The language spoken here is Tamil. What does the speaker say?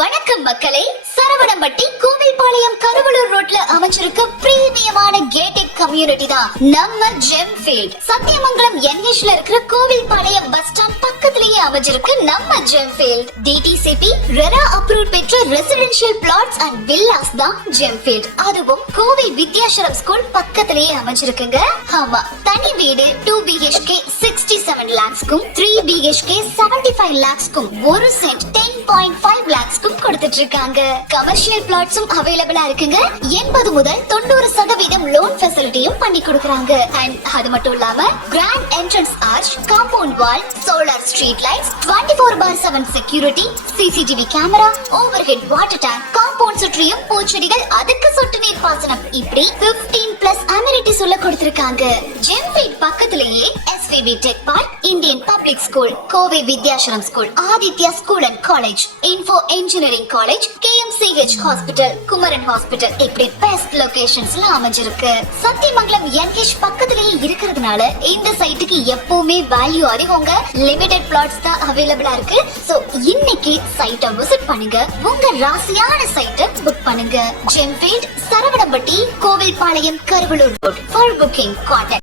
வணக்கம் மக்களே. சரவணம்பட்டி கோவில்பாளையம் கருவலூர் ரோட்ல அமைஞ்சிருக்க பிரீமியமான கேட்டட் கம்யூனிட்டி தான் நம்ம ஜெம் ஃபீல்ட் சத்தியமங்கலம் என்ஹெச்ல இருக்கிற கோவில்பாளையம் பஸ் ஸ்டாண்ட் பக்கத்திலேயே அமைஞ்சிருக்கு நம்ம gem field DTCP RERA approve பெற்ற ரெசிடென்ஷியல் பிளாட்ஸ் அண்ட் வில்லாஸ் தான் ஜெம் ஃபீல்ட் அதுவும் கோவை வித்யாசரம் ஸ்கூல் பக்கத்திலேயே அமைஞ்சிருக்குங்க. ஆமா தனி வீடு டூ பிஹெச்கே சிக்ஸ்டி செவன் லேக்ஸ்க்கும் த்ரீ பிஹெச்கே செவன்டி ஃபைவ் லேக்ஸ்க்கும் ஒரு செட் டென் பாயிண்ட் ஃபைவ் பார்த்துட்டு இருக்காங்க கமர்ஷியல் பிளாட்ஸும் அவைலபிளா இருக்குங்க. எண்பது முதல் தொண்ணூறு சதவீதம் லோன் ஃபெசிலிட்டியும் பண்ணி கொடுக்குறாங்க. அண்ட் அது மட்டும் இல்லாம grand entrance arch compound wall solar street lights twenty four bar seven security CCTV camera overhead water tank compound சுற்றியும் பூச்செடிகள் அதுக்கு சொட்டு நீர் பாசனம். இப்படி 15 பிளஸ் அமெனிட்டிஸ் உள்ள கொடுத்திருக்காங்க. ஜெம்ஃபீட் பக்கத்திலேயே SVP tech park Indian public school Kovai Vidyashram school Aditya school and college info engineering college KMCH hospital Kumaran hospital இப்படி பெஸ்ட் லொகேஷன்ஸ்ல அமைஞ்சிருக்கு. சத்தியமங்கலம் என்ஹெச் பக்கத்திலேயே இருக்கிறதுனால இந்த சைட்டுக்கு எப்பவுமே வேல்யூ அதிகங்க லிமிடெட் பிளாட்ஸ் தான் அவைலபிளா இருக்கு. சோ இன்னைக்கு சைட்டை விசிட் பண்ணுங்க. உங்க ராசியான சைட்டை புக் பண்ணுங்க. Gemfield Saravanampatti Kovilpalayam Karuvalur road for booking contact